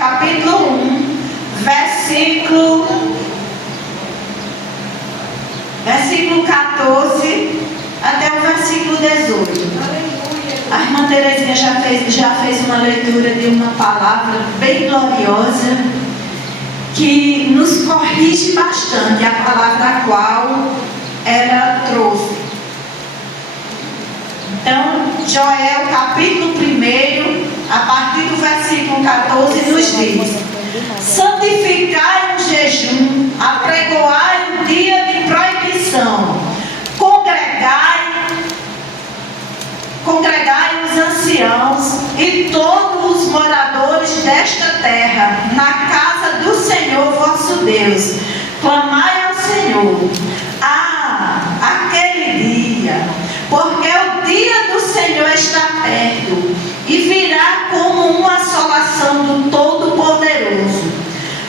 capítulo 1, versículo 14 até o versículo 18. A irmã Terezinha já fez uma leitura de uma palavra bem gloriosa que nos corrige bastante, a palavra a qual ela trouxe. Então, Joel, capítulo 1, a partir do versículo 14, nos diz: santificai o jejum, apregoai o dia de proibição, congregai os anciãos e todos os moradores desta terra, na casa do Senhor vosso Deus. Clamai ao Senhor, aquele dia, porque o dia do Senhor está perto, e virá como uma assolação do Todo-Poderoso.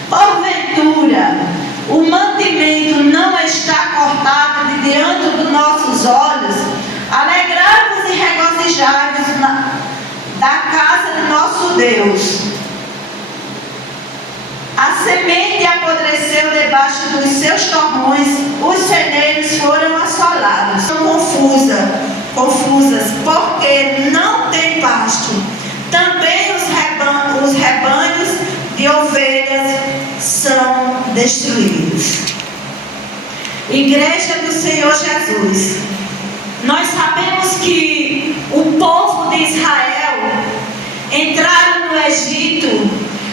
Porventura, o mantimento não está cortado de diante dos nossos olhos. Alegrai-vos e regozijai-vos da casa de nosso Deus. A semente apodreceu debaixo dos seus torrões, os ceneiros foram assolados. Confusas, porque não tem pasto. Também os rebanhos de ovelhas são destruídos. Igreja do Senhor Jesus, nós sabemos que o povo de Israel entraram no Egito,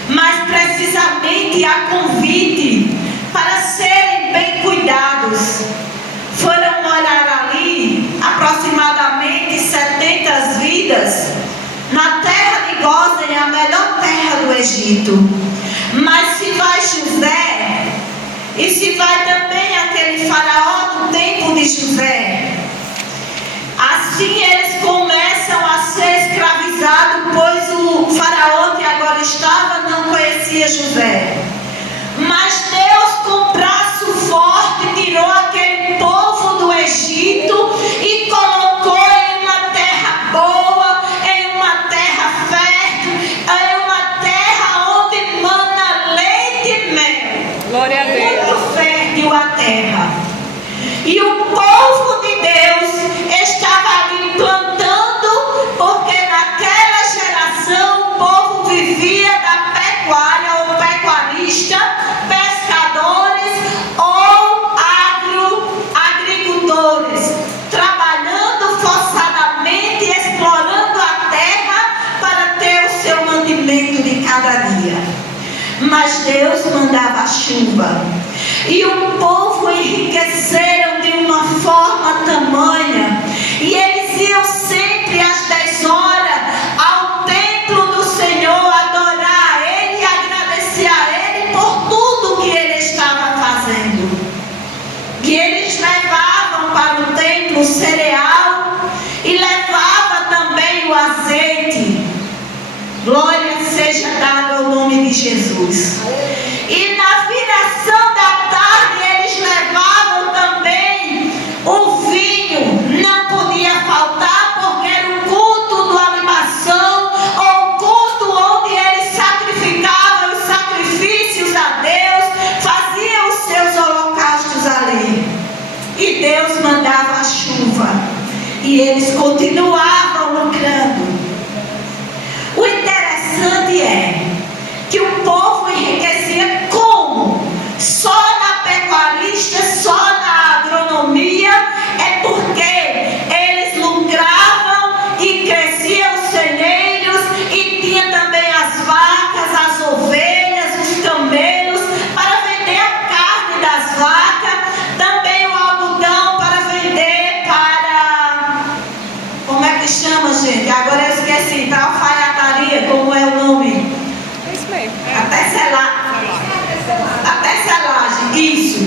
mas precisamente a convite para serem bem cuidados. Foram morar ali aproximadamente 70 vidas, na terra de Gósen, a melhor terra do Egito. Mas se vai José, e se vai também aquele faraó do tempo de José, assim eles começam a ser escravizados, pois o faraó que agora estava não conhecia José. Mas Deus, com braço forte, tirou aquele povo do Egito e colocou em uma terra boa, em uma terra fértil, em uma terra onde mana leite e mel. Glória a Deus. Muito fértil a terra. E o povo de Deus estava ali plantando, porque naquela geração o povo vivia da pecuária, ou pecuarista, pescadores ou agricultores, trabalhando forçadamente, explorando a terra para ter o seu mantimento de cada dia. Mas Deus mandava a chuva, e o povo enriqueceram de uma forma tamanha, e eles iam sempre às 10 horas ao templo do Senhor adorar a Ele e agradecer a Ele por tudo que Ele estava fazendo. E eles levavam para o templo o cereal e levava também o azeite. Glória seja dada ao nome de Jesus. E na viração da tarde eles levavam também o vinho. Não podia faltar, porque era o culto da animação, ou o culto onde eles sacrificavam os sacrifícios a Deus, faziam os seus holocaustos ali. E Deus mandava a chuva, e eles continuavam lucrando. O interessante é que o povo enriquecia como? Só na pecuarista, só na agronomia, é porque eles lucravam e cresciam os ceneiros, e tinha também as vacas, as ovelhas, os camelos, para vender a carne das vacas, também o algodão para vender para... Como é que chama, gente? Agora eu esqueci, tá? Alfaiataria, como é o nome? Isso mesmo. Até selagem, isso.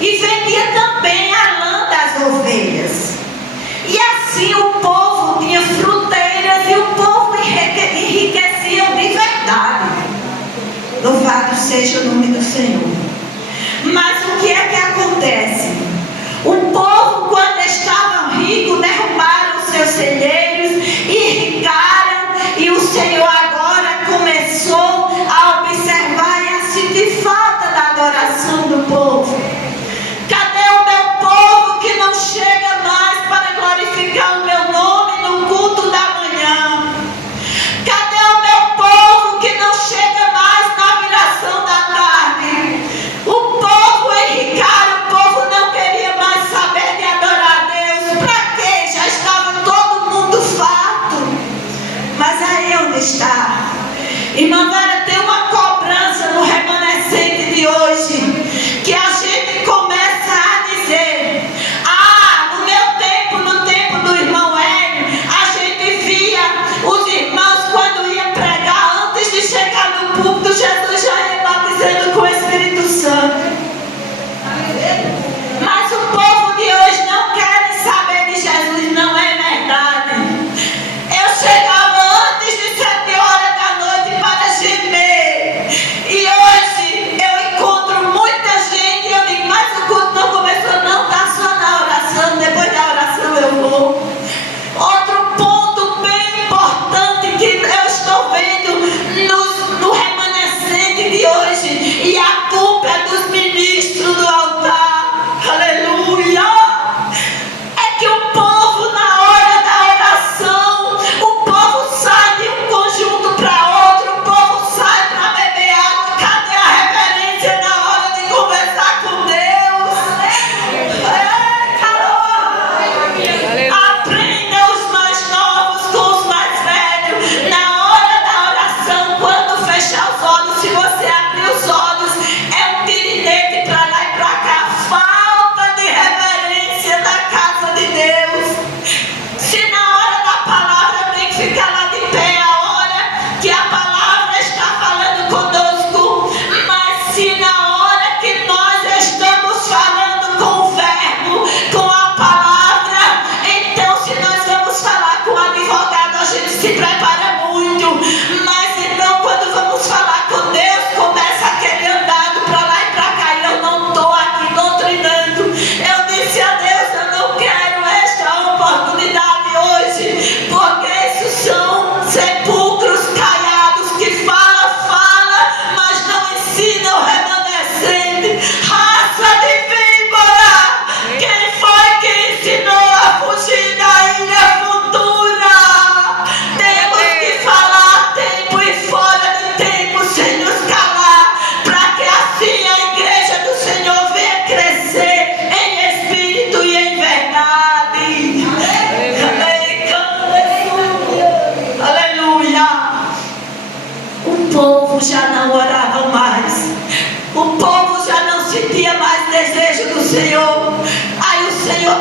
E vendia também a lã das ovelhas. E assim o povo tinha fruteiras, e o povo enriquecia de verdade. Louvado seja o nome do Senhor. Mas o que é que acontece? O povo, quando estavam ricos, derrubaram os seus celeiros e irrigaram, e o Senhor agora começou a observar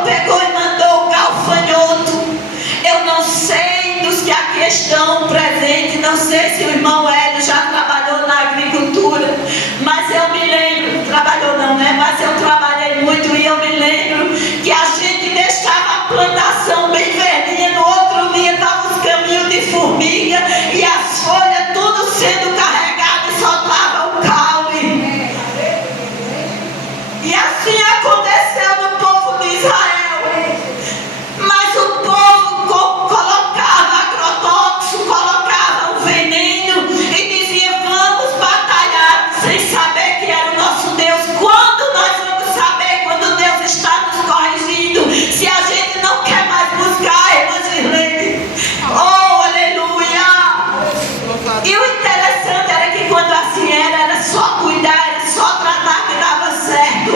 Senhor pegou e mandou o gafanhoto. Eu não sei dos que aqui estão presentes, não sei se o irmão Hélio já trabalhou na agricultura, mas eu me lembro, trabalhou não, né? Mas eu trabalhei muito e eu me lembro que a gente deixava a plantação bem verdinha, no outro dia estavam os caminhos de formiga e as folhas tudo sendo carregadas e soltava o caule. E assim aconteceu no povo de Israel. Mas o povo colocava agrotóxico, colocava o veneno e dizia: vamos batalhar, sem saber que era o nosso Deus. Quando nós vamos saber quando Deus está nos corrigindo? Se a gente não quer mais buscar, irmãs Irlene. Oh, aleluia! E o interessante era que quando assim era só cuidar, era só tratar que dava certo.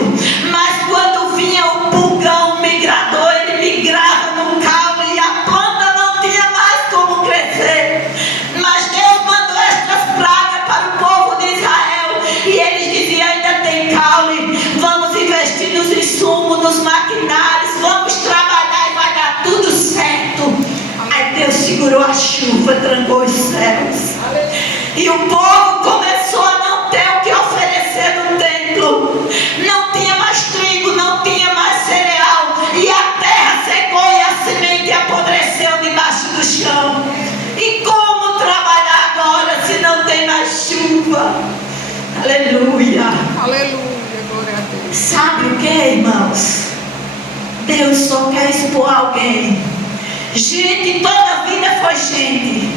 Mas quando vinha o pulgão migrador, ele migrava no caule e a planta não tinha mais como crescer. Mas Deus mandou estas pragas para o povo de Israel e eles diziam: ainda tem caule, vamos investir nos insumos, nos maquinários, vamos trabalhar e vai dar tudo certo. Aí Deus segurou a chuva, trancou os céus. E o povo começou a não ter o que oferecer no templo. Não tinha mais trigo, não tinha mais cereal. E a terra secou e a semente apodreceu debaixo do chão. E como trabalhar agora se não tem mais chuva? Aleluia. Aleluia, glória a Deus. Sabe o que, irmãos? Deus só quer expor alguém. Gente, toda a vida foi gente.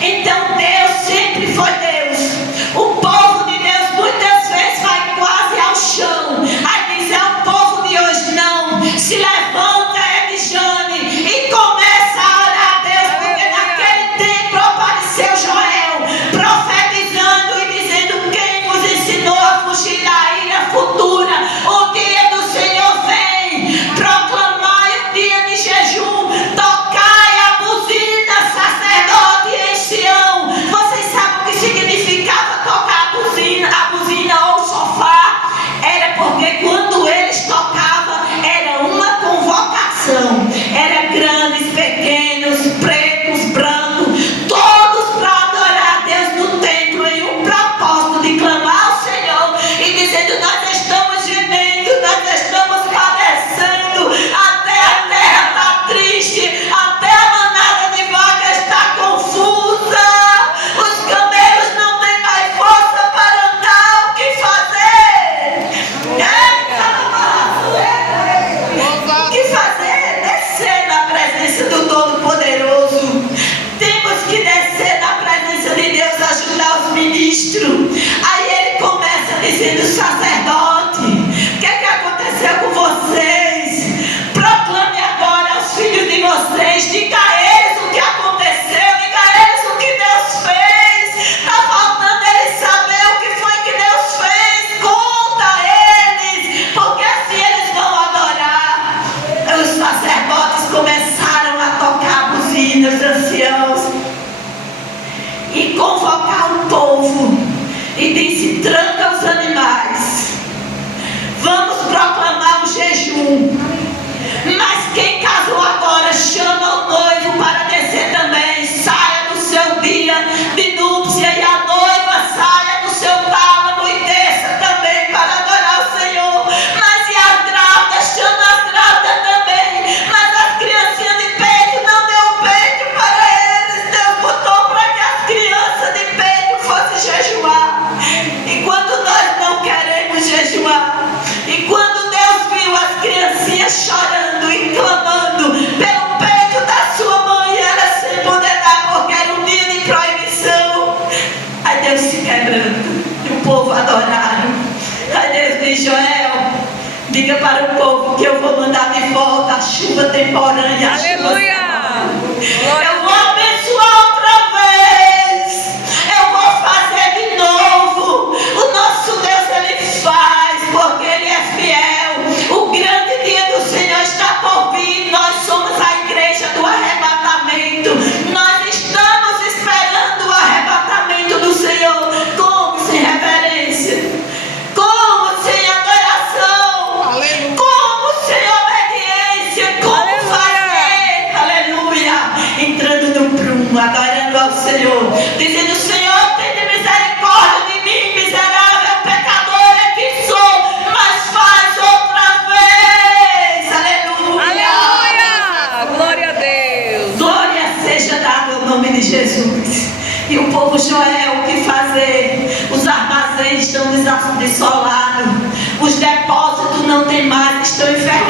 Então Deus sempre foi Deus. O povo de Deus muitas vezes vai quase ao chão. Aí diz: é o povo de hoje. Não, se levanta, Edjane, e começa a orar a Deus. Porque naquele tempo apareceu Joel, profetizando e dizendo: quem vos ensinou a fugir da ira futura? O dia do Senhor vem. Proclamai o dia de jejum. Tocai a buzina, sacerdote em Sião. Vocês sabem o que significava tocar a buzina ou o sofá? Era porque quando eles tocavam era uma convocação. Era grandes, pequenos, pretos, brancos, todos para adorar a Deus no templo em um propósito de clamar ao Senhor e dizendo: nós estamos gemendo, nós estamos padecendo, até a terra está triste, até a manada de vaca está confusa, os camelos não têm mais força para andar. O que fazer? O que fazer? Descer na presença do Todo-Poderoso. Temos que descer na presença de Deus, ajudar os ministros. Aí ele começa dizendo: sacerdote, o que é que aconteceu com vocês? Proclame agora aos filhos de vocês, diga a eles o que aconteceu, diga a eles o que Deus fez. Está faltando eles saber o que foi que Deus fez. Conta a eles, porque assim eles vão adorar. Os sacerdotes começaram a tocar a buzina, os anciãos, e convocar o povo. E disse: tranca os animais, vamos proclamar o jejum. Mas quem casou agora, chama o noivo para descer também. Saia do seu dia de núpcia e a noiva saia do seu tálamo e desça também para adorar o Senhor. Mas e as grávidas? Chama as grávidas também. Mas as criancinhas de peito, não deu peito para eles. Deus botou para que as crianças de peito fossem jejuar. Enquanto nós não queremos jejuar, e quando Deus viu as criancinhas chorando e clamando pelo peito da sua mãe, ela sem poder dar, porque era um dia de proibição, aí Deus se quebrando e o povo adoraram. Aí Deus diz: Joel, diga para o povo que eu vou mandar de volta a chuva temporânea. Aleluia! Eu vou abençoar outra vez. Eu vou fazer de novo. O nosso Deus, Ele faz, porque Ele é fiel. O grande dia do Senhor está por vir. Nós somos a igreja do arrebatamento. Nós estamos esperando o arrebatamento do Senhor. Como sem reverência? Como sem adoração? Como sem obediência?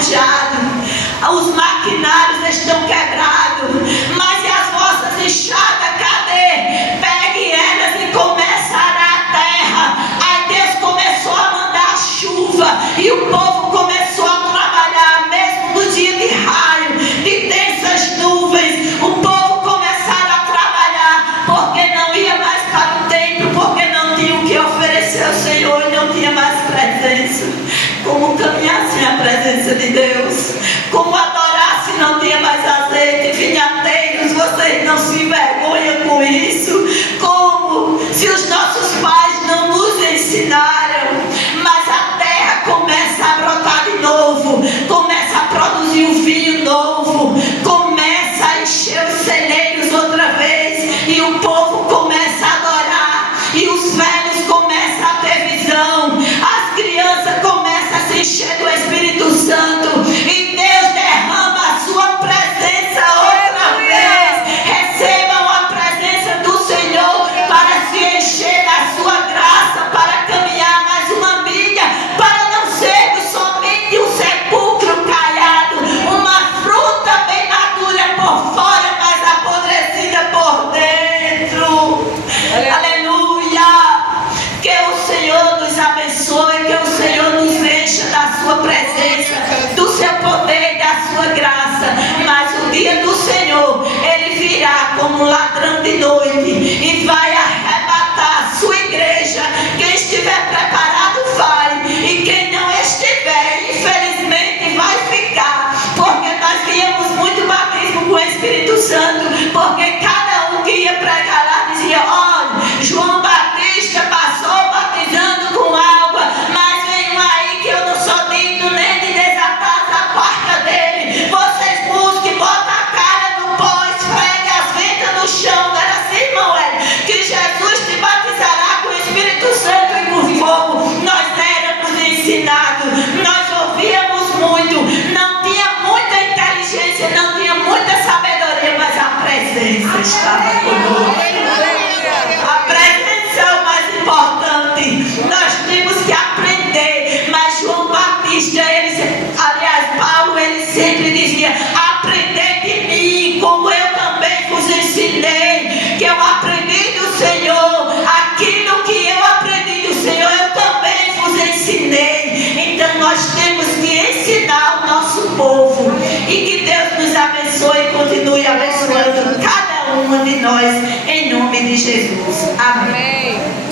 enferrujados, os maquinários estão quebrados, mas e as vossas enxadas, cadê? Pegue elas e comece a arar a terra. Aí Deus começou a mandar chuva e o povo começou a trabalhar, mesmo no dia de raio, de densas nuvens. O povo começaram a trabalhar, porque não ia mais para o templo, porque não tinha o que oferecer ao Senhor e não tinha mais presença. Como caminhar sem a presença de Deus? Como adorar se não tinha mais azeite? Vinhateiros, vocês não se envergonham com isso? Como? Se os nossos pais não nos ensinaram. Mas a terra começa a brotar de novo, começa a produzir um vinho novo, começa a encher os celeiros outra vez, e o povo começa a adorar, e os velhos começam a ter visão, as crianças começam a se encher do Espírito Santo, e Deus derrama a sua presença outra vez. Recebam a presença do Senhor para se encher da sua graça, para caminhar mais uma milha, para não sermos somente um sepulcro caiado, uma fruta bem madura por fora, mas apodrecida por dentro. Aleluia! Que o Senhor nos abençoe, que o Senhor nos encha da sua presença, do seu poder e da sua graça. Mas o dia do Senhor, Ele virá como um ladrão de noite e vai arrebatar a sua igreja. Quem estiver preparado vai, e quem não estiver, infelizmente vai ficar, porque nós víamos muito batismo com o Espírito Santo, porque cada um que ia pregar lá dizia: olha, João Batista passou batizando com água, mas vem um aí que eu não sou digno nem de desatar a quarta dele. Vocês busquem, bota a cara no pó, esfregue as ventas no chão. Não era assim, irmão Hélio? Que Jesus te batizará com o Espírito Santo e com fogo. Nós éramos ensinados, nós ouvíamos muito, não tinha muita inteligência, não tinha muita sabedoria, mas a presença estava conosco. A presença é o mais importante. Nós temos que aprender. Mas João Batista, Paulo, ele sempre dizia: aprendei de mim, como eu também vos ensinei. Que eu aprendi do Senhor, aquilo que eu aprendi do Senhor, eu também vos ensinei. Então nós temos que ensinar o nosso povo. E que Deus nos abençoe e continue abençoando cada uma de nós, em nome de Jesus. Amém.